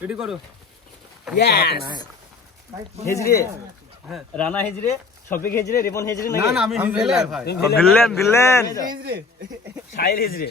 Ready করো। Yes হিজরি রানা হিজরি শফিক হিজরি রিপন হিজরি না না আমি ভিলেন ভিলেন সাহিল হিজরি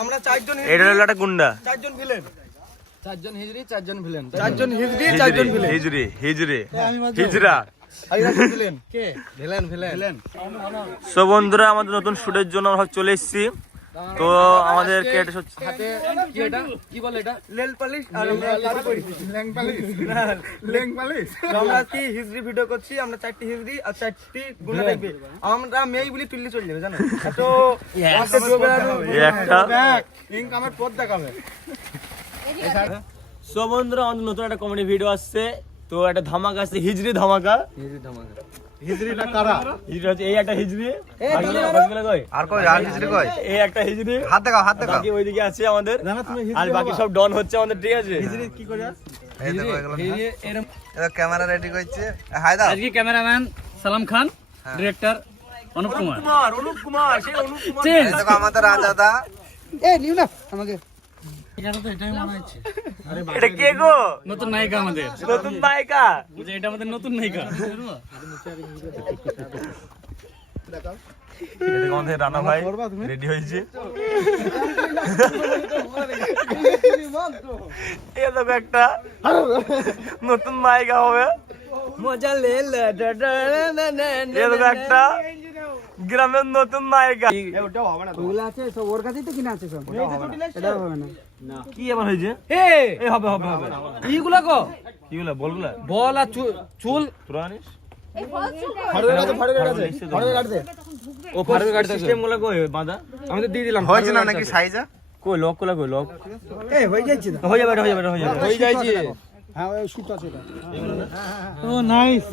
আমরা চারজন এটা হলো একটা গুন্ডা চারজন ভিলেন চারজন হিজরি চারজন ভিলেন চারজন হিজড়ি চারজন ভিলেন হিজরি হিজরি হিজরা ভিলেন কে ভিলেন ভিলেন সো বন্ধুরা আমাদের নতুন শুটের জন্য আমরা চলে এসেছি তো আমাদের কেটে হাতে কি এটা কি বলে এটা লেল পালিশ আর আমরা লাড়ি করি ল্যাং পালিশ না ল্যাং পালিশ আমরা কি হিজড়ি ভিডিও করছি আমরা চারটি হিজড়ি আর চারটি গুণা দেখবে আমরা মেই বলি তুললে চলে যাবে জানো এত আমাদের একটা ইনক আমার পথ দেখাবে সো বন্ধুরা আমাদের নতুন একটা কমেডি ভিডিও আসছে তো একটা ধামাকা আসছে হিজরি ধামাকা হিজড়িটা কারা হিজরি হচ্ছে এই একটা হিজরি আর কই আর হিজরি কই এই একটা হিজরি হাত দেখাও বাকি ওইদিকে আছে আমাদের আর বাকি সব ডন হচ্ছে আমাদের ঠিক আছে হিজড়ি কি করে এই দেখো এগুলো এরকম ক্যামেরা রেডি করছে হাই দাও আজকে ক্যামেরাম্যান সালাম খান ডিরেক্টর অনুপ কুমার সেই অনুপ কুমার চেঞ্জ দেখো আমাদের রাজাদা নিউ না আমাকে এটা তো এটাই মনে হচ্ছে এটা কে গো নতুন নায়িকা আমাদের নতুন নায়িকা বুঝে এটা আমাদের নতুন নায়িকা এটা আমাদের রানা ভাই রেডি হয়েছে এই দেখো একটা নতুন নায়িকা হবে মজা লে এই দেখো একটা গ্রামের নতুন নায়িকা ওগুলা আছে সব ওর কাছেই তো কিনা আছে সব এটা হবে না কি এবার হয়েছে এই হবে হবে হবে এইগুলা গো কিগুলা বলগুলা বল আর চুল তোরা আনিস ও ফাড়ে কাটতে সিস্টেম গুলা কই বাঁধা আমাদের দিয়ে দিলাম হয়েছে না নাকি সাইজা কই লক গুলা কই লক এই হয়ে যাচ্ছে না হয়ে যাবে হয়ে যাবে হয়ে যাবে হয়ে যাইছে হ্যাঁ ওই শুট আছে ও নাইস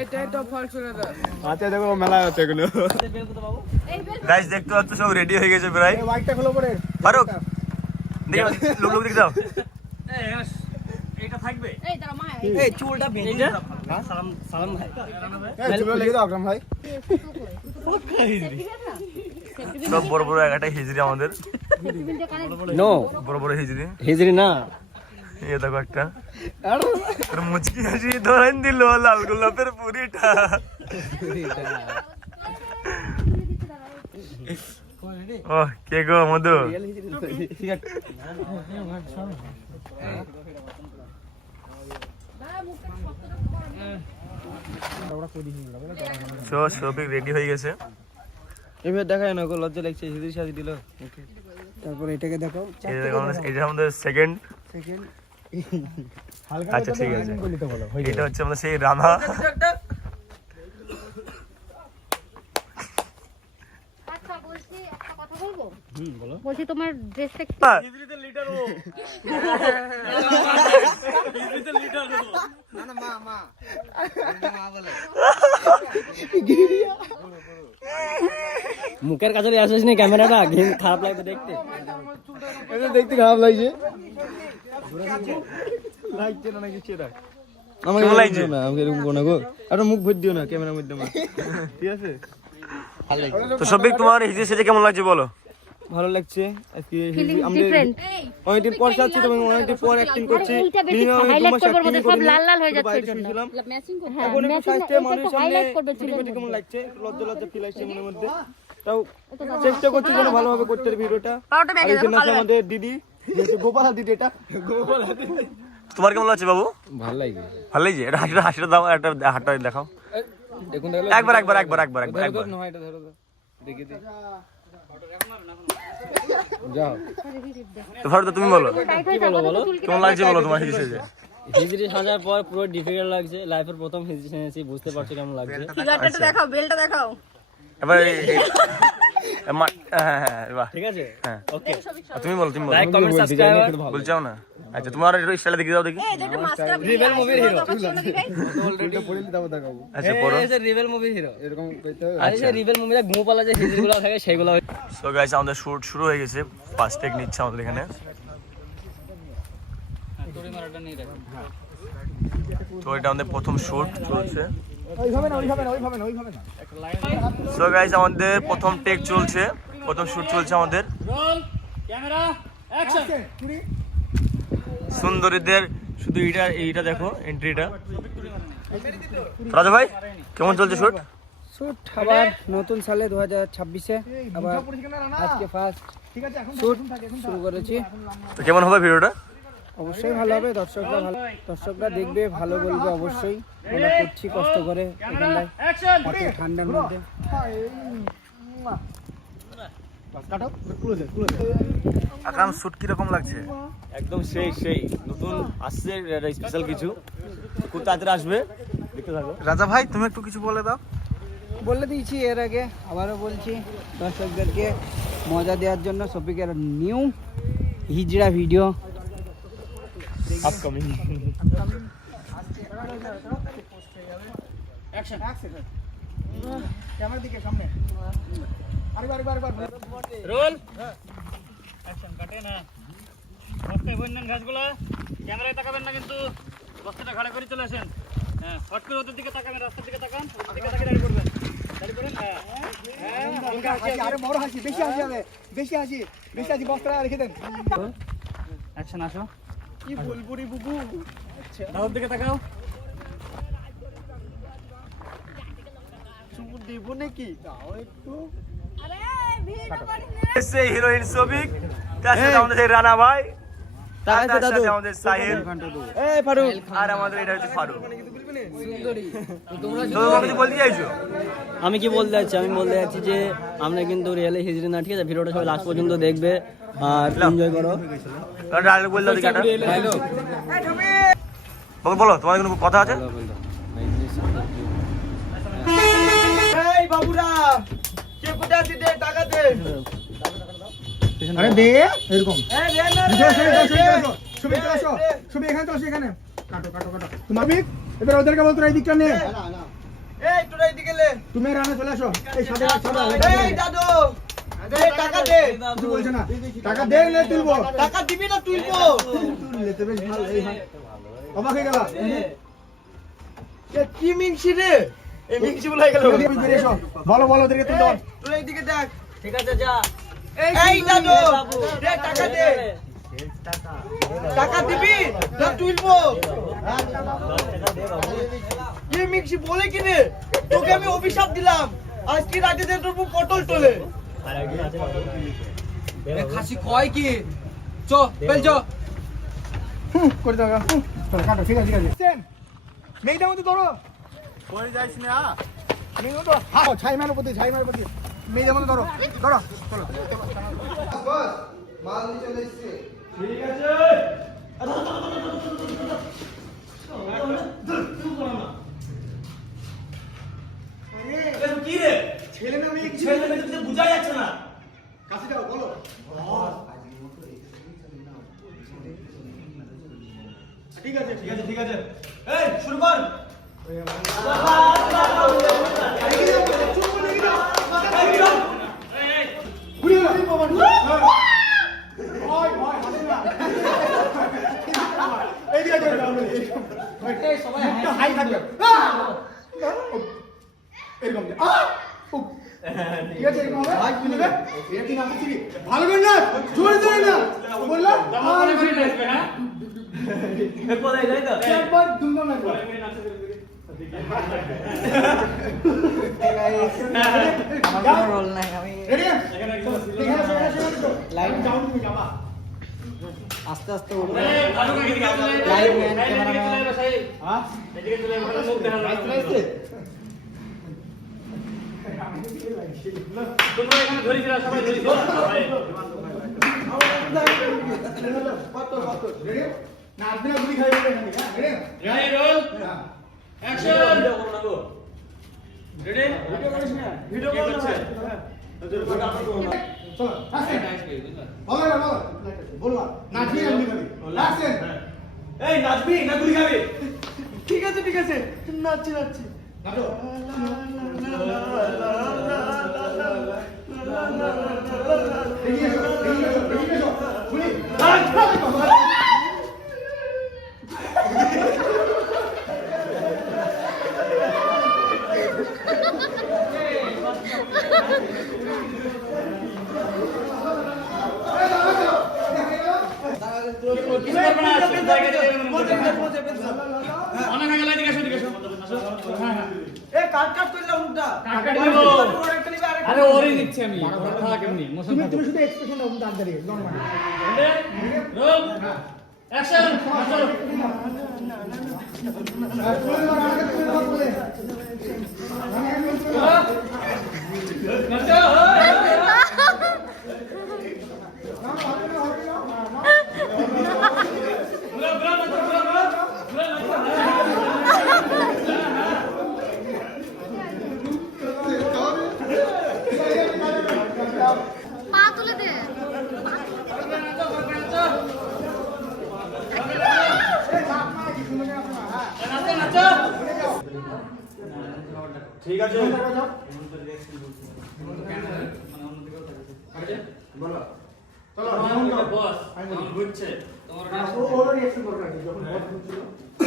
এটা তো ফলস করে দাও আচ্ছা দেখো মেলা হচ্ছে এগুলো গাইস দেখতে পাচ্ছ সব রেডি হয়ে গেছে প্রায় এই বাইকটা খোলো পরে ফারুক দেখো লোক দেখে দাও এটা থাকবে এই চুলটা বেঁধে সালাম সালাম ভাই এই চুল লেগে দাও আকরাম ভাই সব বড় বড় একটা হিজরি আমাদের নো বড় বড় হিজরি হিজরি না এই দেখো একটা আর মুচকি হাসি ধরেন দিল লাল গোলাপের পুরিটা ও কে গো মধু সো শফিক রেডি হয়ে গেছে এবার দেখায় না গো লজ্জা লাগছে হিজরি শাদি দিল তারপর এটাকে দেখো এটা আমাদের সেকেন্ড সেকেন্ড আচ্ছা ঠিক আছে এটা হচ্ছে আমাদের সেই রানা বলছি তোমার ড্রেসটা হিজরিতে লিডার ও হিজরিতে লিডার ও না না মা মা বলে মুখের কাছে আসিস না ক্যামেরাটা খারাপ লাগবে দেখতে এটা দেখতে খারাপ লাগছে লাগছে না নাকি সেটা আমাকে লাগছে না আমাকে এরকম কোনা গো আর মুখ ভর দিও না ক্যামেরার মধ্যে মা ঠিক আছে তো শফিক তোমার হিজরি সেজে কেমন লাগছে বলো ভালো লাগছে আজকে ফিলিং আমরা ডিফারেন্ট অনেকদিন পর যাচ্ছি তো অনেকদিন পর অ্যাক্টিং করছি এইটা বেশি হাইলাইট করবে মধ্যে সব লাল লাল হয়ে যাচ্ছে এর জন্য ম্যাচিং করতে হ্যাঁ ম্যাচিং হাইলাইট করবে চুলের কেমন লাগছে লজ্জা লজ্জা ফিল আসছে মনের মধ্যে তাও চেষ্টা করছি যেন ভালোভাবে করতে ভিডিওটা আর এই জন্য আছে আমাদের দিদি গোপালা দিদি এটা গোপালা দিদি তোমার কেমন লাগছে বাবু ভালো লাগে ভালো লাগছে এটা হাসিটা দাও একটা হাতটা দেখাও দেখুন একবার একবার একবার একবার একবার একবার না এটা ধরো দেখি দে যাও তো ফারুক তুমি বলো কি বলো কেমন লাগছে বলো তোমার হিজরি সেজে হিজরি সাজার পর পুরো ডিফিকাল্ট লাগছে লাইফের প্রথম হিজরি সেজেছি বুঝতে পারছো কেমন লাগছে ফিগারটা দেখাও বেলটা দেখাও এবার হ্যাঁ বাহ ঠিক আছে হ্যাঁ ওকে তুমি বলো লাইক কমেন্ট সাবস্ক্রাইব বলছাও না আচ্ছা তোমার একটু স্টাইলে দেখে দাও দেখি রিবেল মুভির হিরো অলরেডি পড়ে দাও দেখাবো আচ্ছা পড়ো এই যে রিবেল মুভির হিরো এরকম কইতে হবে আরে যে রিবেল মুভিতে ঘুমপালা যে হিজরিগুলো থাকে সেগুলো সো গাইস আমাদের শুট শুরু হয়ে গেছে ফার্স্ট টেক নিচ্ছে আমাদের এখানে তো এটা আমাদের প্রথম শুট চলছে ওইভাবে না ওইভাবে না ওইভাবে না ওইভাবে না সো গাইস আমাদের প্রথম টেক চলছে প্রথম শুট চলছে আমাদের রোল ক্যামেরা অ্যাকশন সুন্দরীদের শুধু এইটা দেখো এন্ট্রিটা। রাজা ভাই কেমন চলছে শুট? শুট আবার নতুন সালে 2026-এ আবার আজকে ফার্স্ট শুট শুরু করেছি। তো কেমন হবে ভিডিওটা? অবশ্যই ভালো হবে, দর্শকরা দেখবে, ভালো বলবে অবশ্যই। আমরা করছি কষ্ট করে এখানটায় এত ঠান্ডার মধ্যে। আকাম শুট কিরকম লাগছে? একদম সেই নতুন আসছে স্পেশাল কিছু, খুব তাড়াতাড়ি আসবে, দেখতে থাকো। রাজা ভাই তুমি একটু কিছু বলে দাও। বলে দিয়েছি এর আগে, আবারও বলছি, দর্শকদেরকে মজা দেওয়ার জন্য শফিকের নিউ হিজড়া ভিডিও আপকামিং। রোল অ্যাকশন কাটে না, বস্তায় বন্যান ঘাসগুলা, ক্যামেরায় তাকাবেন না কিন্তু, বস্তাটা ঘাড়ে করে চলে আসেন। হ্যাঁ, হট করে ওদের দিকে তাকাবেন, রাস্তার দিকে তাকান, ওদের দিকে তাকিয়ে দাঁড়িয়ে পড়বেন, দাঁড়িয়ে পড়েন। হ্যাঁ হ্যাঁ, হালকা হাসি, আরে বড় হাসি, বেশি হাসি হবে, বেশি হাসি বস্তা রেখে দেন। অ্যাকশন আসো। কি বলবো রে বুবু, দাদার দিকে তাকাও। চুমু দেবো নাকি তাও একটু। এসে হিরোইন সবিক, তার সাথে আমাদের রানা ভাই, তার সাথে আমাদের সাহিল, এই ফারুক, আর আমাদের এটা হচ্ছে ফারুক। তোমরা কিছু বলতে চাইছো? আমি কি বলতে যাচ্ছি, আমি বলতে যাচ্ছি যে আমরা কিন্তু রিয়েলি হিজড়ি না, ঠিক আছে? ভিডিওটা সবাই লাস্ট পর্যন্ত দেখবে আর এনজয় করো। ডায়লগ বল দাও দিকাটা। বলো তোমাদের কোনো কথা আছে? এই বাবুরা, কে কোথায় আছিস? দে টাকা দে। আরে দে এরকম। এই দে না রে। সুবি চলে আসো, সুবি এখানে চলে আসো, এখানে কাটো কাটো কাটো। তোমার বিক এবার ওদেরকে বল তোরা এই দিকটা নে। এই তোরা এদিকে লে। তুমি রানা চলে আসো। এই সাদা সাদা এই দাদু, দে টাকা দে। কিছু বলছ না, টাকা দে নে তুলবো। টাকা দিবি না তুলবো? তুললে তো বেশ ভালো। এই হ্যাঁ অবাক হয়ে গেল। এ কি মিংসি রে? এই মিংসি বলে গেল। বলো বলো ওদেরকে তুল দাও। তোরা এদিকে দেখ। ঠিক আছে, যা। এই দাদু, দে টাকা দে। টাকা দিবি না তুলবো? কি মিংসি বলে কি রে? তোকে আমি অভিশাপ দিলাম, আজকে রাতে দে তোর পটল তোলে। খাসি কয় কি? চ বেল চ। করে দাও। চলো কাটো, ঠিক আছে ঠিক আছে। সেন মেয়েটার মধ্যে ধরো। কই যাইছ না? মেয়ে তো হাও ছাই মার উপর দিয়ে, ছাই মার উপর দিয়ে। মেয়েটার মধ্যে ধরো ধরো চলো। বস মাল নিয়ে চলে এসেছে। ঠিক আছে। কি রে? ছেলে না মেয়ে? ছেলে মেয়ে তো বুঝা যাচ্ছে না। কাছে যাও বলো। ঠিক আছে ঠিক আছে ঠিক আছে। এই শুরু কর। হাই থাকবে এরকম ঠিক আছে এরকম হবে। এটা কি নাম হচ্ছে কি? ভালো করে না, জোরে জোরে না বললাম। কোথায় যাই তো? একবার দুমদাম লাগবে। আমার রোল নাই, আমি রেডি? লাইট ডাউন তুমি যাবা। আস্তে আস্তে উঠবে। Light man, cameraman. হ্যাঁ এদিকে চলে গেল, মুখ দেখা যাচ্ছে। তোমরা এখানে ধরেছিল, সবাই ধরেছিল। রেডি? না আপনি না গুলি খাইবেন এখানে। Ready? Ready, roll, action. Ready? Video করিস না। ভিডিও করছে। চলো বলো না বলো বলবা নাচবি না গুলি খাবি? অ্যাকশন। এই নাচবি না গুলি খাবি? ঠিক আছে ঠিক আছে, নাচছি নাচছি। নাচো। এগিয়ে এসো, এগিয়ে এসো, এগিয়ে এসো। গুলি। পারবে না শুধু জায়গা দিয়ে অনেক আগে লাইট গেছে দিকে হ্যাঁ হ্যাঁ এই কাট কাট করলে উল্টা কাট কাট দিব আরে ওরই নিচ্ছে আমি কথা কেমনি মোশন তুমি শুধু এক্সপ্রেশন দাও দাঁড় দাঁড়িয়ে নরমাল রোল অ্যাকশন পা তুলে দে ঠিক আছে বলো বস আমি বুঝছে তোমার ও ওর রিঅ্যাকশন করো না যখন বস বুঝছিল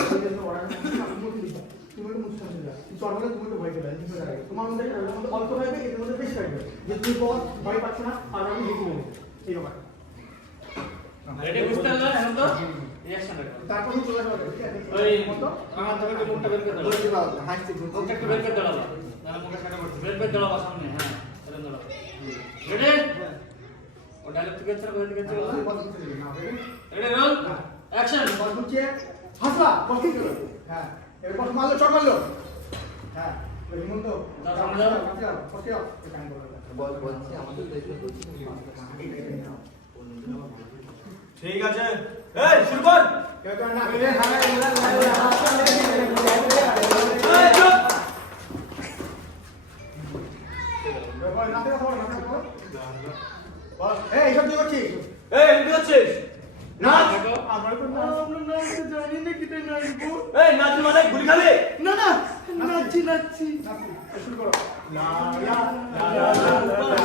সেই জন্য ওরা তুমি তো মুছতে না তুমি চড়লে তুমি তো ভয় পেলে তোমার মধ্যে অল্প হবে এর মধ্যে বেশি হবে যে তুমি বস ভয় পাচ্ছ না আর আমি দেখি নেব এই ব্যাপার রেডি বুঝতে পারলে এখন তো রিঅ্যাকশন রাখো তারপর চলে যাবে ঠিক আছে ওই আমার থেকে মুখটা বের করে দাও বলে দিবা হাসতে মুখটা একটু বের করে দাও তাহলে মুখে কাটা পড়ছে বের দাও সামনে হ্যাঁ এরকম দাও রেডি ও ডায়লগ থেকে চলে বলে দিকে চলো রেডি রোল অ্যাকশন বস বুঝছে হাসলা বস ঠিক করো হ্যাঁ এবার বস মারলো চড় মারলো হ্যাঁ ওই হিমন্ত দাও সামনে দাও ফসকে আও কাম করো বস বলছি আমাদের দেশে বলছি ঠিক আছে এই শুরু কর কেউ কেউ না গেলে হারাই এই সব কি করছিস এই এমনি করছিস নাচ আমরা তো না আমরা না জানি না কি তাই নাচবো এই নাচ মানে গুলি খাবে না না নাচছি নাচছি শুরু করো লা লা লা লা